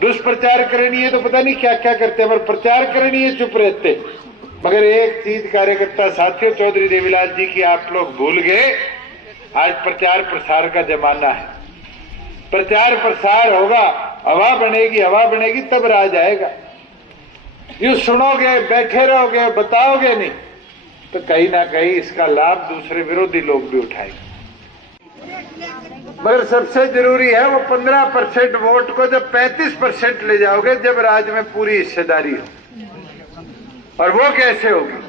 दुष्प्रचार करनी है तो पता नहीं क्या क्या करते, मगर प्रचार करनी है चुप रहते। मगर एक चीज कार्यकर्ता साथियों, चौधरी देवीलाल जी की आप लोग भूल गए, आज प्रचार प्रसार का जमाना है। प्रचार प्रसार होगा, हवा बनेगी तब राज आएगा। यूं सुनोगे, बैठे रहोगे, बताओगे नहीं तो कहीं ना कहीं इसका लाभ दूसरे विरोधी लोग भी उठाएंगे। मगर सबसे जरूरी है वो 15% वोट को जब 35% ले जाओगे, जब राज्य में पूरी हिस्सेदारी हो। और वो कैसे होगी?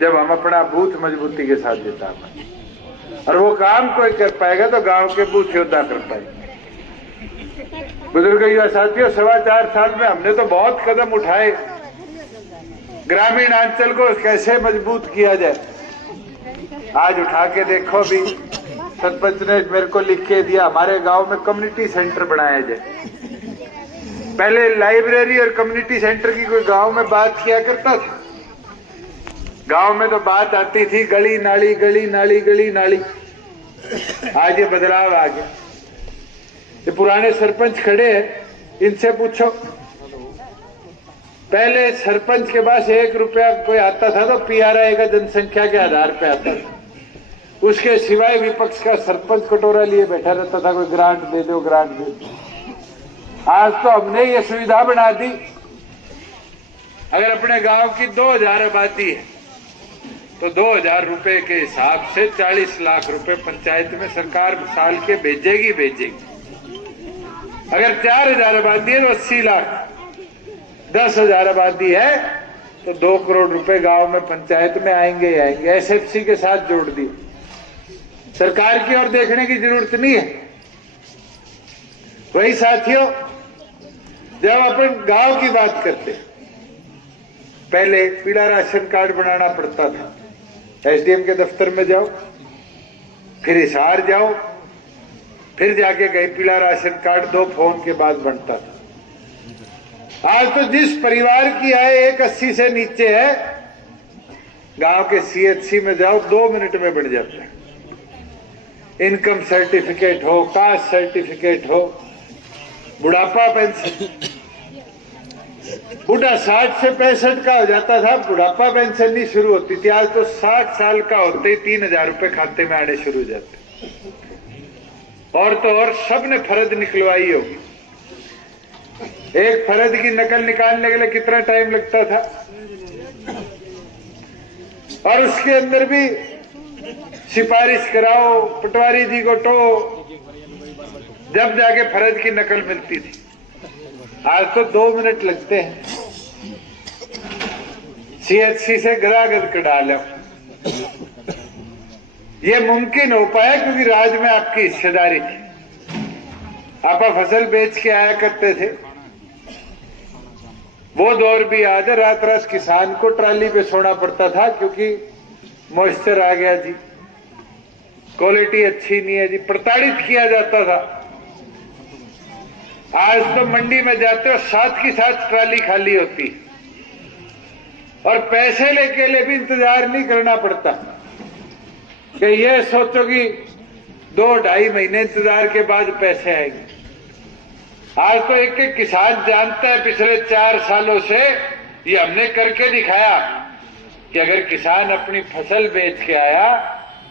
जब हम अपना बूथ मजबूती के साथ जिता पाए, और वो काम कोई कर पाएगा तो गांव के बूथ योद्धा कर पाएंगे। बुजुर्ग युवा साथियों, 4.25 साल में हमने तो बहुत कदम उठाए, ग्रामीण अंचल को कैसे मजबूत किया जाए। आज उठा के देखो, भी सरपंच ने मेरे को लिख के दिया, हमारे गांव में कम्युनिटी सेंटर बनाया जाए। पहले लाइब्रेरी और कम्युनिटी सेंटर की कोई गांव में बात किया करता था। गांव में तो बात आती थी गली नाली, गली नाली, गली नाली। आज ये बदलाव आ गया। ये पुराने सरपंच खड़े हैं, इनसे पूछो, पहले सरपंच के पास 1 रुपया कोई आता था तो PRI का जनसंख्या के आधार पे आता था। उसके सिवाय विपक्ष का सरपंच कटोरा लिए बैठा रहता था, कोई ग्रांट दे दो, ग्रांट दे दो। आज तो हमने ये सुविधा बना दी, अगर अपने गांव की 2000 आबादी है तो 2000 रुपए के हिसाब से 40 लाख रुपए पंचायत में सरकार साल के भेजेगी। अगर 4000 आबादी है तो 80 लाख, 10,000 आबादी है तो 2 करोड़ रुपए गांव में पंचायत में आएंगे ही आएंगे। SFC के साथ जोड़ दी। सरकार की ओर देखने की जरूरत नहीं है। वही साथियों, जब अपन गांव की बात करते, पहले पीला राशन कार्ड बनाना पड़ता था। SDM के दफ्तर में जाओ, फिर हिसार जाओ, फिर जाके कहीं पीला राशन कार्ड 2 फोन के बाद बनता था। आज तो जिस परिवार की आय 180 से नीचे है, गांव के CHC में जाओ, 2 मिनट में बन जाता है। इनकम सर्टिफिकेट हो, कास्ट सर्टिफिकेट हो, बुढ़ापा पेंशन, बुढ़ा 60 से 65 का हो जाता था, बुढ़ापा पेंशन नहीं शुरू होती थी। आज तो 60 साल का होते ही 3000 रुपए खाते में आने शुरू हो जाते। और तो और सबने फर्द निकलवाई होगी। एक फर्द की नकल निकालने के लिए कितना टाइम लगता था, और उसके अंदर भी सिफारिश कराओ, पटवारी जी को टो, जब जाके फर्ज की नकल मिलती थी। आज तो 2 मिनट लगते हैं। CHC से गरागद कटा लो। ये मुमकिन हो पाया क्योंकि राज्य में आपकी हिस्सेदारी थी। आप फसल बेच के आया करते थे, वो दौर भी याद है। रात रात किसान को ट्राली पे सोना पड़ता था क्योंकि मॉइस्चर आ गया जी, क्वालिटी अच्छी नहीं है जी, प्रताड़ित किया जाता था। आज तो मंडी में जाते हो, साथ की साथ ट्राली खाली होती, और पैसे लेके लिए भी इंतजार नहीं करना पड़ता कि ये सोचो कि 2-2.5 महीने इंतजार के बाद पैसे आएंगे। आज तो एक एक किसान जानता है, पिछले 4 सालों से ये हमने करके दिखाया कि अगर किसान अपनी फसल बेच के आया,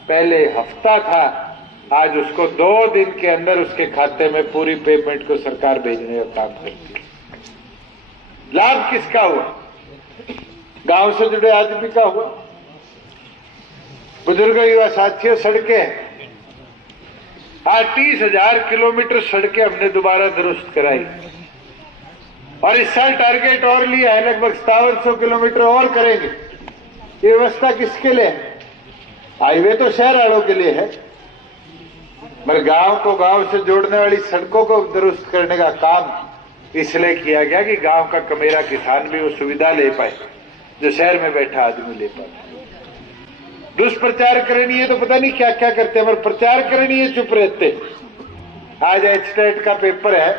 पहले हफ्ता था, आज उसको 2 दिन के अंदर उसके खाते में पूरी पेमेंट को सरकार भेजने का काम करती है। लाभ किसका हुआ? गांव से जुड़े आदमी का हुआ। बुजुर्ग युवा साथियों, सड़कें आज 30,000 किलोमीटर सड़कें हमने दोबारा दुरुस्त कराई, और इस साल टारगेट और लिया है, लगभग 5700 किलोमीटर और करेंगे। ये व्यवस्था किसके लिए है? हाईवे तो शहर वालों के लिए है, मगर गांव को गांव से जोड़ने वाली सड़कों को दुरुस्त करने का काम इसलिए किया गया कि गांव का कमेरा किसान भी वो सुविधा ले पाए जो शहर में बैठा आदमी ले पाए। दुष्प्रचार करनी है तो पता नहीं क्या क्या करते, मगर प्रचार करनी है चुप रहते। आज एचटेट का पेपर है,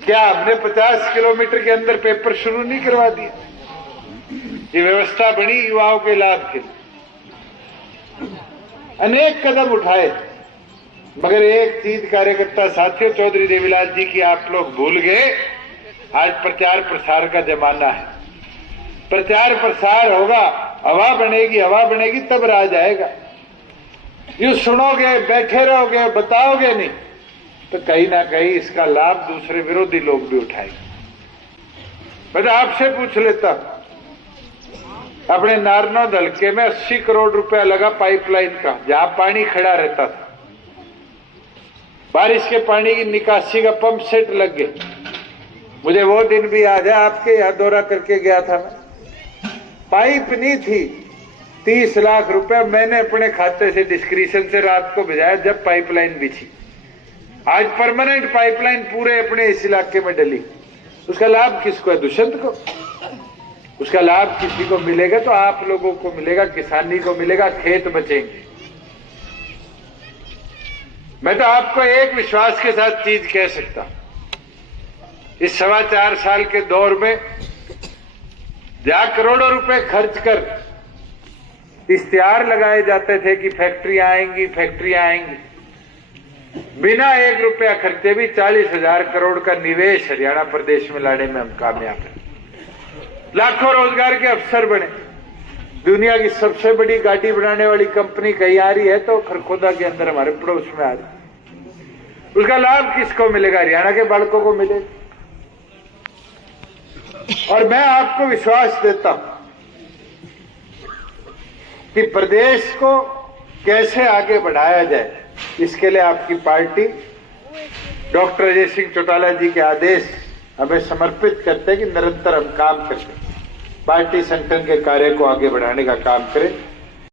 क्या हमने 50 किलोमीटर के अंदर पेपर शुरू नहीं करवा दिया? ये व्यवस्था बनी युवाओं के लाभ के लिए। अनेक कदम उठाए, मगर एक चीज कार्यकर्ता साथियों, चौधरी देवीलाल जी की आप लोग भूल गए। आज प्रचार प्रसार का जमाना है। प्रचार प्रसार होगा, हवा बनेगी तब राज आएगा। यूं सुनोगे, बैठे रहोगे, बताओगे नहीं, तो कहीं ना कहीं इसका लाभ दूसरे विरोधी लोग भी उठाएंगे। मैं आपसे पूछ लेता, अपने नारनौल हल्के में 80 करोड़ रुपया लगा पाइपलाइन का, जहां पानी खड़ा रहता था। बारिश के पानी की निकासी का पंप सेट लग गए। मुझे वो दिन भी याद है, आपके यहां दौरा करके गया था मैं। पाइप नहीं थी, 30 लाख रुपया मैंने अपने खाते से डिस्क्रिप्शन से रात को भिजाया जब पाइपलाइन बिछी। आज परमानेंट पाइपलाइन पूरे अपने इस इलाके में डली। उसका लाभ किसको है? दुष्यंत को। उसका लाभ किसी को मिलेगा तो आप लोगों को मिलेगा, किसानी को मिलेगा, खेत बचेंगे। मैं तो आपको एक विश्वास के साथ चीज कह सकता, इस 4.25 साल के दौर में जहां करोड़ों रुपए खर्च कर इश्तिहार लगाए जाते थे कि फैक्ट्रियां आएंगी, बिना 1 रुपया खर्चे भी 40,000 करोड़ का निवेश हरियाणा प्रदेश में लाने में हम कामयाब हैं। लाखों रोजगार के अवसर बने। दुनिया की सबसे बड़ी गाड़ी बनाने वाली कंपनी कहीं आ रही है तो खरखोदा के अंदर हमारे पड़ोस में आ रही। उसका लाभ किसको मिलेगा? हरियाणा के बालकों को मिलेगा। और मैं आपको विश्वास देता हूं कि प्रदेश को कैसे आगे बढ़ाया जाए, इसके लिए आपकी पार्टी डॉक्टर अजय सिंह चौटाला जी के आदेश हमें समर्पित करते हैं कि निरंतर हम काम करते हैं, पार्टी संगठन के कार्य को आगे बढ़ाने का काम करें।